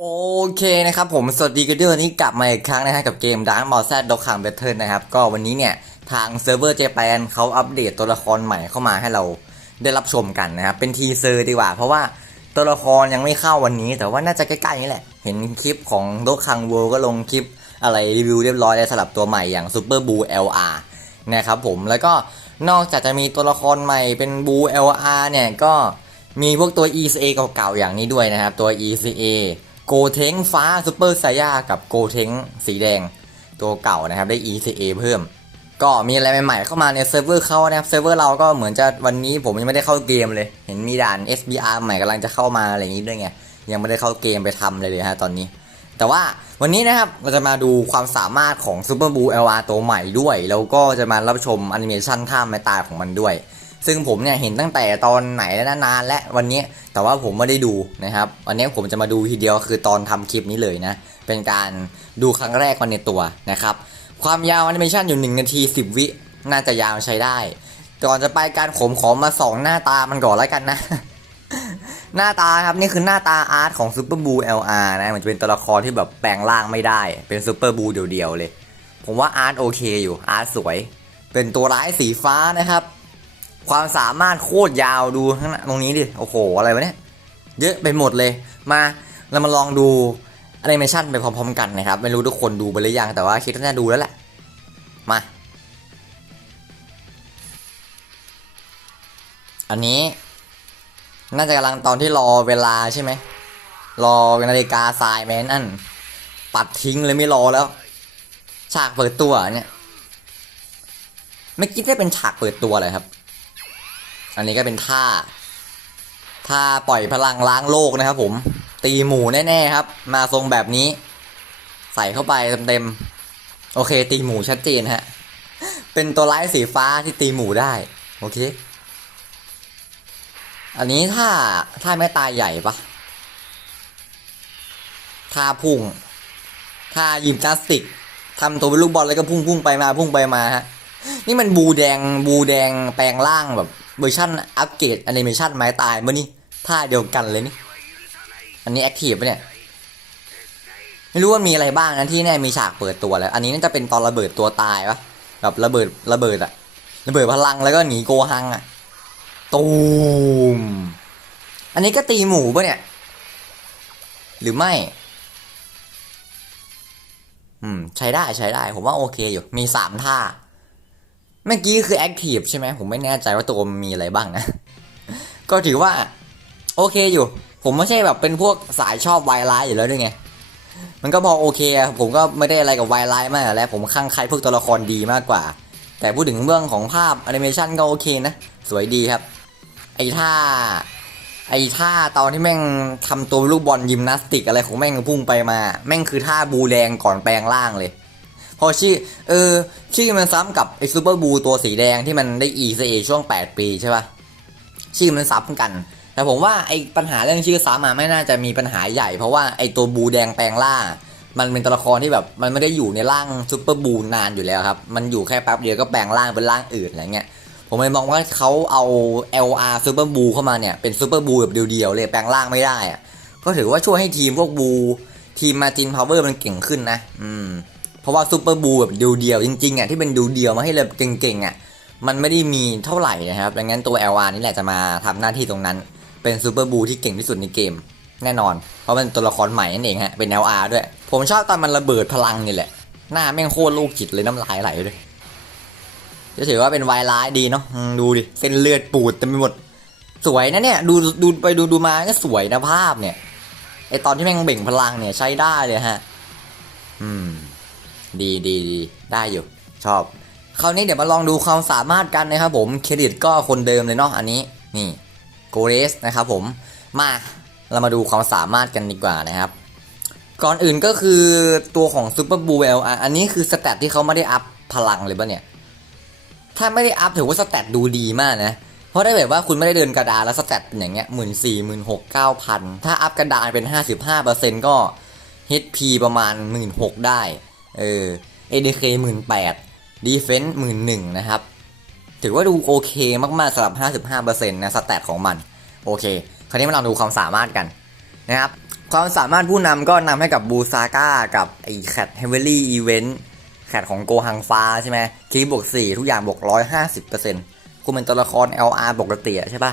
โอเคนะครับผมสวัสดีกันด้วยวันนี้กลับมาอีกครั้งนะฮะกับเกม Dark Ball Z ดอกขังเบเทิลนะครับ ก็วันนี้เนี่ย ทางเซิร์ฟเวอร์เจแปนเขาอัปเดตตัวละครใหม่เข้ามาให้เราได้รับชมกันนะครับ เป็นทีเซอร์ดีกว่า เพราะว่าตัวละครยังไม่เข้าวันนี้ แต่ว่าน่าจะใกล้ๆนี้แหละ เห็นคลิปของดอกขังเวิลก็ลงคลิปอะไรรีวิวเรียบร้อยแล้วสำหรับตัวใหม่อย่าง Super Boo LR นะครับผมแล้วก็นอกจากจะมีตัวละครใหม่เป็น Boo LR เนี่ยก็มีพวกตัว ECA เก่าๆอย่างนี้ด้วยนะครับตัว ECA โกเทงฟ้าซูเปอร์ไซย่ากับโกเทงสีแดงตัวเก่านะครับได้ ECA เพิ่ม ก็มีอะไรใหม่ๆเข้ามาในเซิร์ฟเวอร์เขานะครับเซิร์ฟเวอร์เราก็เหมือนจะวันนี้ผมยังไม่ได้เข้าเกมเลย เห็นมีด่าน SBR ใหม่กำลังจะเข้ามาอะไรอย่างนี้ด้วยไงยังไม่ได้เข้าเกมไปทำเลยเลยฮะตอนนี้ แต่ว่าวันนี้นะครับเราจะมาดูความสามารถของ Super Boo LR ตัวใหม่ด้วย แล้วก็จะมารับชมแอนิเมชันท่าไม้ตายของมันด้วย ซึ่งผมเนี่ยเห็นตั้งแต่ตอนไหนแล้วนานและวันนี้แต่ว่าผมไม่ได้ดูนะครับวันนี้ผมจะมาดูทีเดียวคือตอนทำคลิปนี้เลยนะ เป็นการดูครั้งแรกมาในตัวนะครับ ความยาวแอนิเมชันอยู่1นาที 10 วิน่าจะยาวใช้ได้ ก่อนจะไปการผมขอมาสองหน้าตามันก่อนแล้วกันนะ หน้าตาครับนี่คือหน้าตาอาร์ตของซูเปอร์บู LR นะมันจะเป็นตัวละครที่แบบแปลงร่างไม่ได้ เป็นซูเปอร์บูเดียวๆเลย ผมว่าอาร์ตโอเคอยู่อาร์ตสวย เป็นตัวร้ายสีฟ้านะครับ ความสามารถโคตรยาวดูข้างหน้าตรงนี้ดิ โอ้โห อะไรวะเนี่ย เยอะไปหมดเลย มาเรามาลองดูแอนิเมชันไปพร้อมๆกันนะครับ ไม่รู้ทุกคนดูไปหรือยัง แต่ว่าคิดว่าน่าดูแล้วแหละ มา อันนี้ น่าจะกำลังตอนที่รอเวลาใช่ไหม รอนาฬิกาทรายแมนอันปัดทิ้งเลยไม่รอแล้ว ฉากเปิดตัวเนี่ย ไม่คิดได้เป็นฉากเปิดตัวเลยครับ อันนี้ก็เป็นท่าท่าปล่อยพลังล้างโลกนะครับผมตีหมูแน่ๆครับ มาทรงแบบนี้ ใส่เข้าไปเต็มๆโอเค ตีหมูชัดเจนฮะ เป็นตัวร้ายสีฟ้าที่ตีหมูได้ โอเค อันนี้ถ้าถ้าไม่ตายใหญ่ปะท่าพุ่งท่ายิมนาสติกทำตัวเป็นลูกบอลแล้วก็พุ่งพุ่งไปมาพุ่งไปมาฮะ นี่มันบูแดงบูแดงแปลงร่างแบบเวอร์ชันอัปเกรดแอนิเมชันไม้ตายมื่อนี่ท่าเดียวกันเลยนี่ อันนี้แอคทีฟปะเนี่ย ไม่รู้ว่ามีอะไรบ้างนะที่แน่มีฉากเปิดตัวแล้ว อันนี้น่าจะเป็นตอนระเบิดตัวตายปะแบบระเบิดระเบิดอะระเบิดพลังแล้วก็หนีโกฮังอะตูม อันนี้ก็ตีหมูปะเนี่ย หรือไม่ อืม ใช้ได้ใช้ได้ ผมว่าโอเคอยู่ มีสามท่า เมื่อกี้คือแอคทีฟใช่ไหมผมไม่แน่ใจว่าตัวมันมีอะไรบ้างนะ ก็ถือว่า โอเคอยู่ ผมไม่ใช่แบบเป็นพวกสายชอบวายไลท์อยู่แล้วด้วยไง มันก็พอโอเคอะผมก็ไม่ได้อะไรกับวายไลท์มากแล้วผมข้างใครพวกตัวละครดีมากกว่า แต่พูดถึงเรื่องของภาพแอนิเมชันก็โอเคนะ สวยดีครับ ไอ้ท่า ไอ้ท่าตอนที่แม่งทำตัวลูกบอลยิมนาสติกอะไรของแม่งพุ่งไปมา แม่งคือท่าบูแดงก่อนแปลงร่างเลย พอชื่อเออชื่อมันซ้ำกับไอ้ซูเปอร์บูตัวสีแดงที่มันได้ ECA ช่วง 8 ปีใช่ปะชื่อมันซ้ำกัน แต่ผมว่าไอ้ปัญหาเรื่องชื่อซ้ำมาไม่น่าจะมีปัญหาใหญ่ เพราะว่าไอ้ตัวบูแดงแปลงร่างมันเป็นตัวละครที่แบบมันไม่ได้อยู่ในร่างซูเปอร์บูนานอยู่แล้วครับ มันอยู่แค่แป๊บเดียวก็แปลงร่างเป็นร่างอื่นอะไรเงี้ยผมเลยมองว่าเขาเอา LR Super Boo เข้ามาเนี่ยเป็น Super Boo แบบเดียวๆเลยแปลงร่างไม่ได้อะก็ถือว่าช่วยให้ทีมพวกบูทีมมาจินพาวเวอร์มันเก่งขึ้นนะ อืม เพราะว่าซูเปอร์บูแบบเดียวๆจริงๆอะที่เป็นเดียวๆมาให้เลยเก่งๆอะมันไม่ได้มีเท่าไหร่นะครับดังนั้นตัว LR นี่แหละจะมาทำหน้าที่ตรงนั้น เป็นซูเปอร์บูที่เก่งที่สุดในเกม แน่นอน เพราะมันตัวละครใหม่นั่นเองฮะเป็น LR ด้วย ผมชอบตอนมันระเบิดพลังนี่แหละหน้าแม่งโคตรลูกจิตเลยน้ำลายไหลเลยจะถือว่าเป็นวายร้ายดีเนาะดูดิเส้นเลือดปูดเต็มไปหมด สวยนะเนี่ยดูดูไปดูดูมาก็สวยนะภาพเนี่ยไอตอนที่แม่งเบ่งพลังเนี่ยใช้ได้เลยฮะ อืม ดีดีดีได้อยู่ ชอบ คราวนี้เดี๋ยวมาลองดูความสามารถกันนะครับผมเครดิตก็คนเดิมเลยเนาะอันนี้นี่โกเรสนะครับผมมาเรามาดูความสามารถกันดีกว่านะครับ ก่อนอื่นก็คือตัวของ Super b u l อันนี้คือสแตทที่เขาไม่ได้อัพพลังเลยปะเนี่ย ถ้าไม่ได้อัพถือว่าสแตทดูดีมากนะ เพราะได้แบบว่าคุณไม่ได้เดินกระดานแล้วสแตทเป็นอย่างเงี้ยหมื่นสี่หมื่นหกเก้าพันถ้าอัพกระดานเป็นห้าสิบห้าเปอร์เซ็นก็ HP ประมาณหมื่นหกได้ เออ ADK หมื่นแปด Defense หมื่นหนึ่งนะครับ ถือว่าดูโอเคมากๆสำหรับ 55%นะสแตทของมัน โอเค คราวนี้มาลองดูความสามารถกันนะครับ ความสามารถผู้นำก็นำให้กับบูซาก้ากับไอแคทเฮเวอรี่อีเวนต์แคทของโกฮังฟ้าใช่ไหมคีบวก4ทุกอย่างบวก150%คุณเป็นตัวละคร LR ปกติใช่ปะ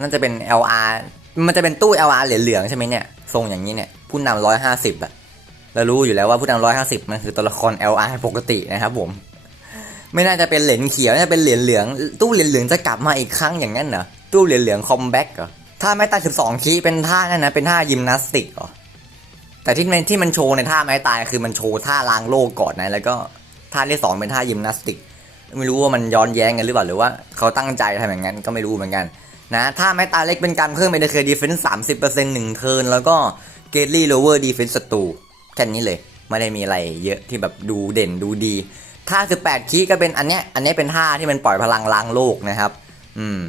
น่าจะเป็น LR มันจะเป็นตู้ LR เหลืองๆใช่ไหมเนี่ย ทรงอย่างนี้เนี่ย ผู้นำ150อะ เรารู้อยู่แล้วว่าผู้นำ150มันคือตัวละคร LR ปกตินะครับผมไม่น่าจะเป็นเหรียญเขียวน่าจะเป็นเหรียญเหลือง ตู้เหรียญเหลืองจะกลับมาอีกครั้งอย่างนั้นเหรอตู้เหรียญเหลืองคอมแบ็กเหรอถ้าไม้ตาย12คีเป็นท่านั่นนะเป็นท่ายิมนาสติกเหรอแต่ที่มันที่มันโชว์ในท่าไม้ตายคือมันโชว์ท่าล้างโลกก่อนนะแล้วก็ท่าที่สองเป็นท่ายิมนาสติก ไม่รู้ว่ามันย้อนแย้งกันหรือเปล่าหรือว่าเขาตั้งใจทำอย่างนั้นก็ไม่รู้เหมือนกันนะท่าไม้ตายเล็กเป็นการเพิ่มเอเดเคดีเฟนส์สามสิบเปอร์เซ็นต์หนึ่งเทิร์นแล้วก็เกตลี่โลเวอร์ดีเฟนส์ศัตรู แค่นี้เลย ไม่ได้มีอะไรเยอะที่แบบดูเด่นดูดีท่า18คีก็เป็นอันเนี้ยอันเนี้ยเป็นท่าที่มันปล่อยพลังล้างโลกนะครับ อืม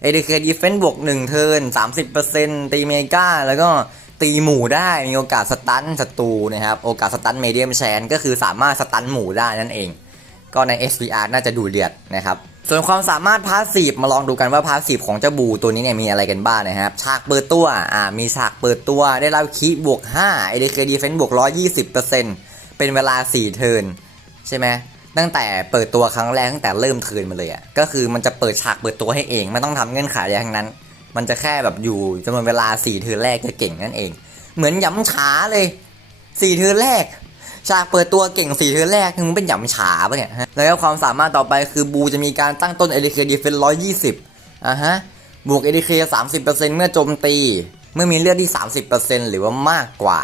เอเดเคดีเฟนบวกหนึ่งเทิร์นสามสิบเปอร์เซ็นตีเมกาแล้วก็ตีหมู่ได้มีโอกาสสตันศัตรูนะครับ โอกาสสตันเมเดียมแชนก็คือสามารถสตันหมู่ได้นั่นเอง ก็ใน SVR น่าจะดูเดือดนะครับส่วนความสามารถพาสซีฟมาลองดูกันว่าพาสซีฟของเจ้าบูตัวนี้เนี่ยมีอะไรกันบ้างนะครับฉากเปิดตัวอ่ามีฉากเปิดตัวได้รับคีบวก5 ADK Defense บวก 120%เป็นเวลา 4 เทิร์นใช่ไหมตั้งแต่เปิดตัวครั้งแรกตั้งแต่เริ่มเทินมาเลยอะก็คือมันจะเปิดฉากเปิดตัวให้เองไม่ต้องทำเงื่อนไขอะไรทั้งนั้น มันจะแค่แบบอยู่จำนวนเวลา 4 เทิร์นแรกจะเก่งนั่นเอง เหมือนย้ำช้าเลย 4 เทิร์นแรก ฉากเปิดตัวเก่งสี่เทือแรกมึงเป็นหยำฉาปะเนี่ยฮะแล้วความสามารถต่อไปคือบูจะมีการตั้งต้น ADK Defense 120อะฮะบวก ADK 30%เปอร์เซ็นต์เมื่อโจมตี เมื่อมีเลือดที่30%หรือว่ามากกว่า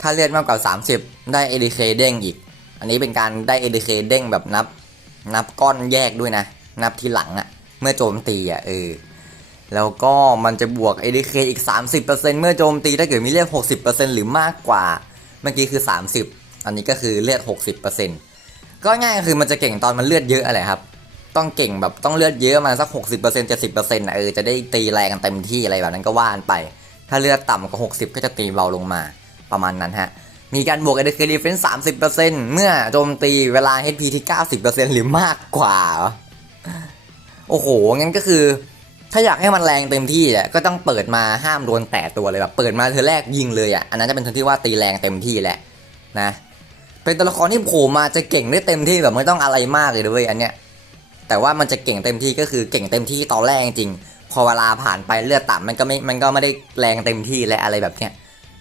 ถ้าเลือดมากกว่า30ได้ ADK เด้งอีก อันนี้เป็นการได้ ADK เด้งแบบนับ นับก้อนแยกด้วยนะ นับทีหลังอะเมื่อโจมตีอะเออแล้วก็มันจะบวก ADK อีก 30%เมื่อโจมตีถ้าเกิดมีเลือด60%หรือมากกว่า เมื่อกี้คือ 30 อันนี้ก็คือเลือด 60%ก็ง่ายคือมันจะเก่งตอนมันเลือดเยอะอะไรครับ ต้องเก่งแบบต้องเลือดเยอะมาสัก 60% 70%นะเออจะได้ตีแรงเต็มที่อะไรแบบนั้นก็ว่านไป ถ้าเลือดต่ำกว่า 60 ก็จะตีเบาลงมาประมาณนั้นฮะมีการบวก ADK Defense 30%เมื่อโจมตีเวลา HP ที่ 90%หรือมากกว่า โอ้โห งั้นก็คือ ถ้าอยากให้มันแรงเต็มที่อะก็ต้องเปิดมาห้ามโดนแตะตัวเลยแบบเปิดมาเธอแรกยิงเลยอะอันนั้นจะเป็นเธอที่ว่าตีแรงเต็มที่แหละนะ เป็นตัวละครที่โผล่มาจะเก่งได้เต็มที่แบบไม่ต้องอะไรมากเลยด้วยอันเนี้ยแต่ว่ามันจะเก่งเต็มที่ก็คือเก่งเต็มที่ตอนแรกจริงพอเวลาผ่านไปเลือดต่ำมันก็ไม่มันก็ไม่ได้แรงเต็มที่และอะไรแบบเนี้ย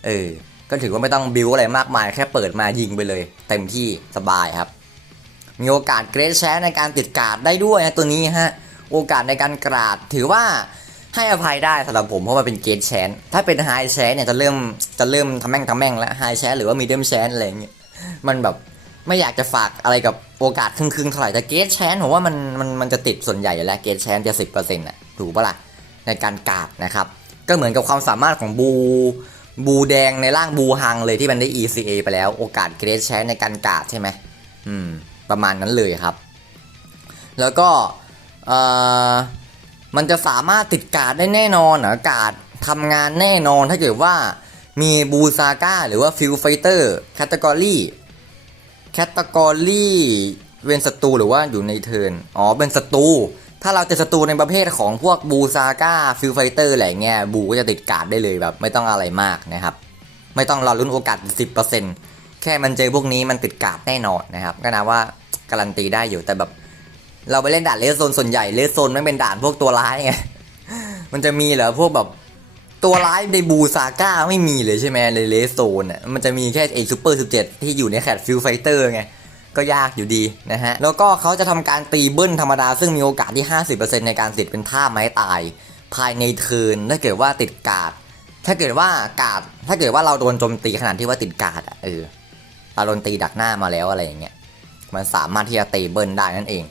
เออก็ถือว่าไม่ต้องบิวอะไรมากมายแค่เปิดมายิงไปเลย เต็มที่สบายครับ มีโอกาสเกรดแชร์ในการติดการ์ดได้ด้วยนะตัวนี้ฮะ โอกาสในการกราดถือว่าให้อภัยได้สำหรับผมเพราะว่าเป็นเกรดแชนถ้าเป็นไฮแชนเนี่ยจะเริ่มจะเริ่มทำแม่งทำแม่งแล้วไฮแชนหรือว่ามีเดิมแชนอะไรอย่างเงี้ยมันแบบไม่อยากจะฝากอะไรกับโอกาสครึ่งๆเท่าไหร่แต่เกรดแชนผมว่ามันมันมันจะติดส่วนใหญ่อยู่แล้วเกรดแชนจะสิบเปอร์เซ็นต์อะถูกปะล่ะในการกราดนะครับ ก็เหมือนกับความสามารถของบูบูแดงในร่างบูฮังเลยที่มันได้ ECA ไปแล้ว โอกาสเกรดแชนในการกราดใช่ไหมอืม ประมาณนั้นเลยครับ แล้วก็ มันจะสามารถติดกาดได้แน่นอนเหรอการ์ดทำงานแน่นอนถ้าเกิดว่ามีบูซาก้าหรือว่าฟิลไฟเตอร์แคตตากรีแคตตากรีเป็นศัตรูหรือว่าอยู่ในเทิร์นอ๋อเป็นศัตรูถ้าเราเจอศัตรูในประเภทของพวกบูซาก้าฟิลไฟเตอร์อะไรเงี้ยบูก็จะติดการ์ดได้เลยแบบ ไม่ต้องอะไรมากนะครับ ไม่ต้องรอลุ้นโอกาส 10%แค่มันเจอพวกนี้มันติดการ์ดแน่นอนนะครับ ก็นะว่าการันตีได้อยู่แต่แบบ เราไปเล่นด่านเลสโซนส่วนใหญ่เลสโซนไม่เป็นด่านพวกตัวร้ายไงมันจะมีเหรอพวกแบบตัวร้ายในบูซาก้าไม่มีเลยใช่ไหมในเลสโซนอะมันจะมีแค่ไอซูเปอร์สิบเจ็ดที่อยู่ในแคทฟิลไฟเตอร์ไงก็ยากอยู่ดีนะฮะ แล้วก็เขาจะทำการตีเบิ้ลธรรมดา ซึ่งมีโอกาสที่ 50%ในการติดเป็นท่าไม้ตาย ภายในเทินถ้าเกิดว่าติดกาด ถ้าเกิดว่ากาด ถ้าเกิดว่าเราโดนโจมตีขนาดที่ว่าติดกาดอะเออเราโดนตีดักหน้ามาแล้วอะไรอย่างเงี้ยมันสามารถที่จะตีเบิ้ลได้นั่นเอง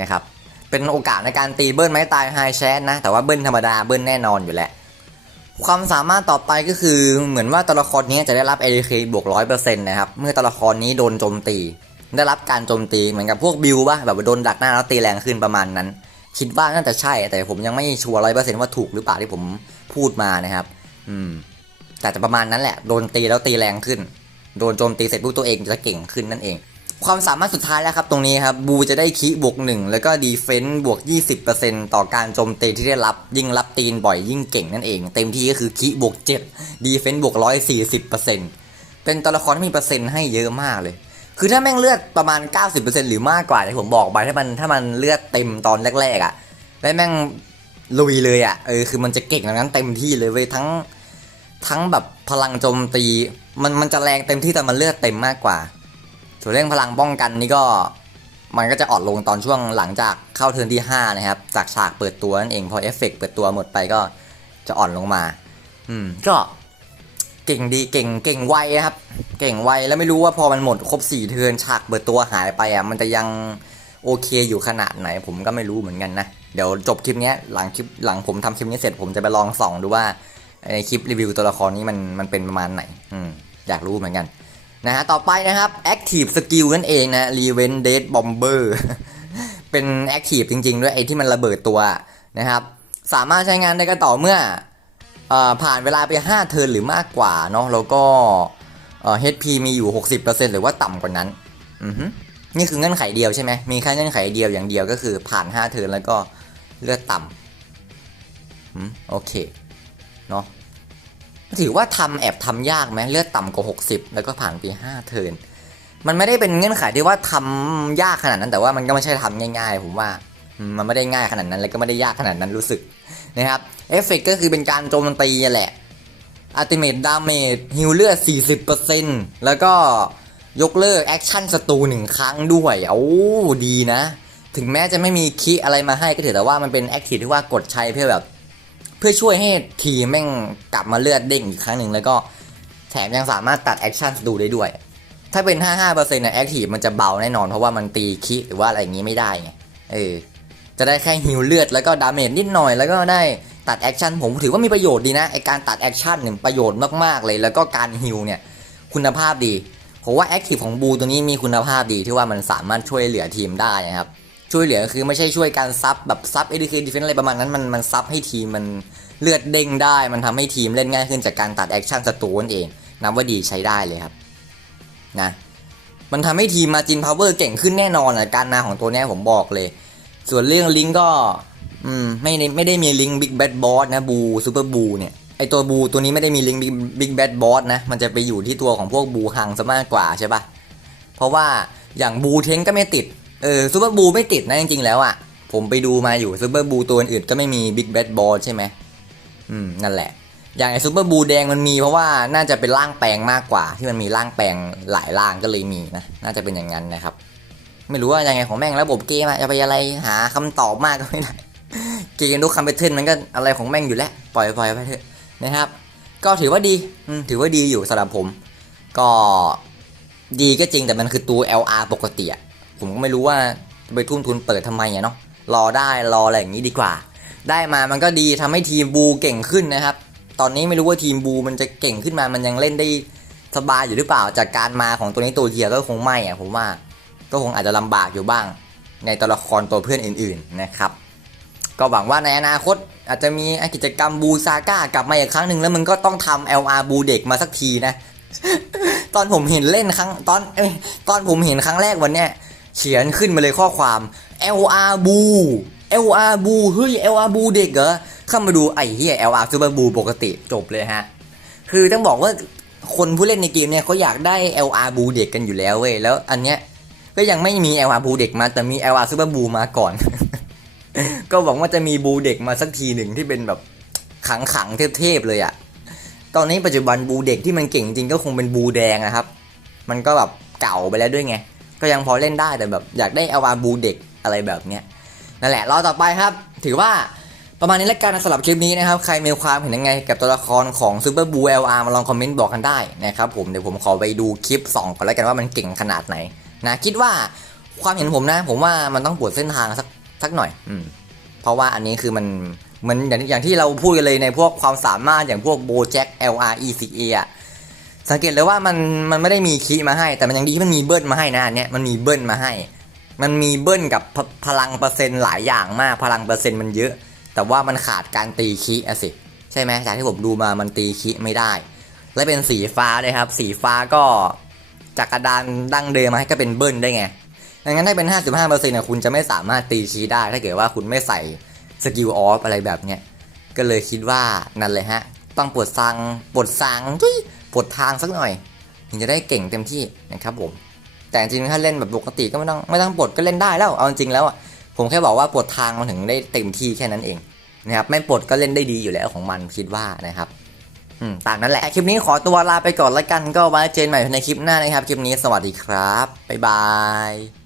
นะครับเป็นโอกาสในการตีเบิ้ลไม้ตายไฮแชนนะแต่ว่าเบิ้ลธรรมดาเบิ้ลแน่นอนอยู่แหละความสามารถต่อไปก็คือเหมือนว่าตัวละครนี้จะได้รับเอ ADK บวก100%นต์นะครับเมื่อตัวละครนี้โดนโจมตี ได้รับการโจมตีเหมือนกับพวกบิวป่ะแบบโดนดักหน้าแล้วตีแรงขึ้นประมาณนั้น คิดว่าน่าจะใช่แต่ผมยังไม่ชัวร์ร้อยเปอร์เซ็นต์ว่าถูกหรือเปล่าที่ผมพูดมานะครับ อืม แต่จะประมาณนั้นแหละโดนตีแล้วตีแรงขึ้น โดนโจมตีเสร็จปุ๊บตัวเองจะเก่งขึ้นนั่นเอง ความสามารถสุดท้ายแล้วครับตรงนี้ครับบูจะได้คีบวกหนึ่งแล้วก็ดีเฟนต์บวก 20%ต่อการโจมตีที่ได้รับยิ่งรับตีนบ่อยยิ่งเก่งนั่นเอง เต็มที่ก็คือคีบวก7ดีเฟนต์บวก 140%เป็นตัวละครที่มีเปอร์เซ็นต์ให้เยอะมากเลย คือถ้าแม่งเลือดประมาณ 90%หรือมากกว่าที่ผมบอกไปถ้ามันถ้ามันเลือดเต็มตอนแรกๆอะ่ะแล้วแม่งลุยเลยอะ่ะเออคือมันจะเก่งอย่างนั้นเต็มที่เลยเว้ยทั้งทั้งแบบพลังโจมตี มันมันจะแรงเต็มที่แต่มันเลือดเต็มมากกว่า ส่วนเรื่องพลังป้องกันนี่ก็มันก็จะอ่อนลงตอนช่วงหลังจากเข้าเทิร์นที่ 5 นะครับ จากฉากเปิดตัวนั่นเอง พอเอฟเฟกต์เปิดตัวหมดไปก็จะอ่อนลงมา อืม ก็เก่งดีเก่งเก่งไวนะครับ เก่งไวแล้วไม่รู้ว่าพอมันหมดครบ 4 เทิร์นฉากเปิดตัวหายไปอะมันจะยังโอเคอยู่ขนาดไหน ผมก็ไม่รู้เหมือนกันนะ เดี๋ยวจบคลิปนี้หลังคลิปหลังผมทำคลิปนี้เสร็จผมจะไปลองส่องดูว่าในคลิปรีวิวตัวละครนี้มันมันเป็นประมาณไหน อืมอยากรู้เหมือนกัน นะฮะต่อไปนะครับ Active Skill นั่นเองนะ Revenge Dead Bomber เป็น Active จริง ๆ ด้วยไอ้ที่มันระเบิดตัวนะครับ สามารถใช้งานได้ก็ต่อเมื่ออผ่านเวลาไป 5 เทิร์นหรือมากกว่าเนาะแล้วก็ HP มีอยู่ 60%หรือว่าต่ำกว่านั้นอือฮึนี่คือเงื่อนไขเดียวใช่ไหมมีแค่เงื่อนไขเดียวอย่างเดียวก็คือผ่าน 5 เทิร์นแล้วก็เลือดต่ำอืมโอเคเนาะ ถือว่าทำแอบทำยากไหมเลือดต่ำกว่า 60 แล้วก็ผ่านปี 5 เทินมันไม่ได้เป็นเงื่อนไขที่ว่าทำยากขนาดนั้น แต่ว่ามันก็ไม่ใช่ทำง่าย ๆ ผมว่ามันไม่ได้ง่ายขนาดนั้น แล้วก็ไม่ได้ยากขนาดนั้นรู้สึกนะครับเอฟเฟกก็คือเป็นการโจมตีแหละอัติเมตดาเมจฮิลเลือด 40%แล้วก็ยกเลิกแอคชั่นศัตรูหนึ่งครั้งด้วยโอ้ดีนะ ถึงแม้จะไม่มีคีย์อะไรมาให้ก็ถือแต่ว่ามันเป็นแอคทีฟที่ว่ากดใช้เพื่อแบบ พื่อช่วยให้ทีมแม่งกลับมาเลือดเด้งอีกครั้งหนึ่งแล้วก็แถมยังสามารถตัดแอคชั่นดูได้ด้วย ถ้าเป็น 55%นะแอคทีฟมันจะเบาแน่นอนเพราะว่ามันตีคิหรือว่าอะไรอย่างนี้ไม่ได้ไงเออจะได้แค่ฮิวเลือดแล้วก็ดาเมจนิดหน่อยแล้วก็ได้ตัดแอคชั่นผมถือว่ามีประโยชน์ดีนะไอการตัดแอคชั่นเนี่ยประโยชน์มากๆเลยแล้วก็การฮิวเนี่ยคุณภาพดีผมว่าแอคทีฟของบูตัวนี้มีคุณภาพดีที่ว่ามันสามารถช่วยเหลือทีมได้นะครับ ช่วยเหลือคือไม่ใช่ช่วยการซับแบบซับเอดีเคดีเฟนอะไรประมาณนั้นมันมันซับให้ทีมมันเลือดเด้งได้ มันทำให้ทีมเล่นง่ายขึ้นจากการตัดแอคชั่นศัตรูนั่นเองนับว่าดีใช้ได้เลยครับนะมันทำให้ทีมมาจินพาวเวอร์เก่งขึ้นแน่นอนอะการมาของตัวนี้ผมบอกเลย ส่วนเรื่องลิงก์ก็อืมไม่ไม่ได้มีลิงก์บิ๊กแบดบอสนะบูซูเปอร์บูเนี่ยไอตัวบูตัวนี้ไม่ได้มีลิงก์บิ๊กแบดบอสนะมันจะไปอยู่ที่ตัวของพวกบูฮังซะมากกว่าใช่ปะเพราะว่าอย่างบูเทงก็ไม่ติด เออซูเปอร์บูไม่ติดนะจริงๆแล้วอะ่ะ ผมไปดูมาอยู่ซูเปอร์บูตัวอื่นก็ไม่มีบิ๊กแบดบอลใช่ไหมอืมนั่นแหละ อย่างไอซูเปอร์บูแดงมันมีเพราะว่าน่าจะเป็นร่างแปลงมากกว่า ที่มันมีร่างแปลงหลายร่างก็เลยมีนะน่าจะเป็นอย่างนั้นนะครับ ไม่รู้ว่ายังไงของแม่งระบบเกมอะจะไปอะไรหาคำตอบมากก็ไม่ได้เกมทุกคำเปเทิร์นมันก็อะไรของแม่งอยู่แล้วปล่อยปล่อยไปเถอะนะครับ ก็ถือว่าดีถือว่าดีอยู่สำหรับผม ก็ดีก็จริงแต่มันคือตัว LR ปกติอะ ผมก็ไม่รู้ว่าไปทุ่มทุนเปิดทำไมเนาะรอได้รออะไรอย่างนี้ดีกว่า ได้มามันก็ดีทำให้ทีมบูเก่งขึ้นนะครับ ตอนนี้ไม่รู้ว่าทีมบูมันจะเก่งขึ้นมามันยังเล่นได้สบายอยู่หรือเปล่า จากการมาของตัวนี้ตัวเทียก็คงไม่อะผมว่าก็คงอาจจะลำบากอยู่บ้าง ในตัวละครตัวเพื่อนอื่นๆนะครับ ก็หวังว่าในอนาคตอาจจะมีกิจกรรมบูซาก้ากลับมาอีกครั้งหนึ่งแล้วมันก็ต้องทำ LR บูเด็กมาสักทีนะ ตอนผมเห็นเล่นครั้งตอนตอนผมเห็นครั้งแรกวันเนี้ย เขียนขึ้นมาเลยข้อความ LR บู LR บูเฮ้ย LR บูเด็กเหรอเข้ามาดูไอ้เหี้ย LR ซูเปอร์บูปกติจบเลยฮะ คือต้องบอกว่าคนผู้เล่นในเกมเนี่ยเขาอยากได้ LR บูเด็กกันอยู่แล้วเว้ยแล้วอันเนี้ยก็ยังไม่มี LR บูเด็กมาแต่มี LR ซูเปอร์บูมาก่อน ก็หวังว่าจะมีบูเด็กมาสักทีหนึ่งที่เป็นแบบขังขังๆเทพๆเลยอะตอนนี้ปัจจุบันบูเด็กที่มันเก่งจริงก็คงเป็นบูแดงนะครับ มันก็แบบเก่าไปแล้วด้วยไง ก็ยังพอเล่นได้แต่แบบอยากได้เอาวาบูเด็กอะไรแบบเนี้ยนั่นแหละรอต่อไปครับ ถือว่าประมาณนี้แล้วกันสำหรับคลิปนี้นะครับ ใครมีความเห็นยังไงกับตัวละครของซูเปอร์บูเอลอาร์มาลองคอมเมนต์บอกกันได้นะครับผมเดี๋ยวผมขอไปดูคลิป 2 ก่อนแล้วกันว่ามันเก่งขนาดไหนนะคิดว่าความเห็นผมนะ ผมว่ามันต้องปวดเส้นทางสักสักหน่อย อืม เพราะว่าอันนี้คือมันมันอย่างอย่างที่เราพูดกันเลยในพวกความสามารถอย่างพวกโบแจ็ค L R E C A อะ สังเกตเลยว่ามันมันไม่ได้มีคีมาให้ แต่มันยังดีที่มันมีเบิ้ลมาให้นะอันเนี้ยมันมีเบิ้ลมาให้ มันมีเบิ้ลกับพพลังเปอร์เซ็นต์หลายอย่างมากพลังเปอร์เซ็นต์มันเยอะ แต่ว่ามันขาดการตีคีอะสิใช่ไหมจากที่ผมดูมามันตีคีไม่ได้ และเป็นสีฟ้าเลยครับ สีฟ้าก็จากกระดานดั้งเดิมมาให้ก็เป็นเบิ้ลได้ไงดังนั้นถ้าเป็น 55%นะคุณจะไม่สามารถตีชี้ได้ ถ้าเกิดว่าคุณไม่ใส่สกิลออฟอะไรแบบเนี้ยก็เลยคิดว่านั่นเลยฮะ ต้องปวดซังปวดซังทุยปวดทางสักหน่อยถึงจะได้เก่งเต็มที่นะครับผมแต่จริงๆถ้าเล่นแบบปกติก็ไม่ต้องไม่ต้องปลดก็เล่นได้แล้วเอาจริงๆแล้วอะผมแค่บอกว่าปลดทางมันถึงได้เต็มที่แค่นั้นเองนะครับไม่ปลดก็เล่นได้ดีอยู่แล้วของมันคิดว่านะครับอืมตามนั้นแหละคลิปนี้ขอตัวลาไปก่อนแล้วกันก็ไว้เจอกันใหม่ในคลิปหน้านะครับ คลิปนี้สวัสดีครับบ๊ายบาย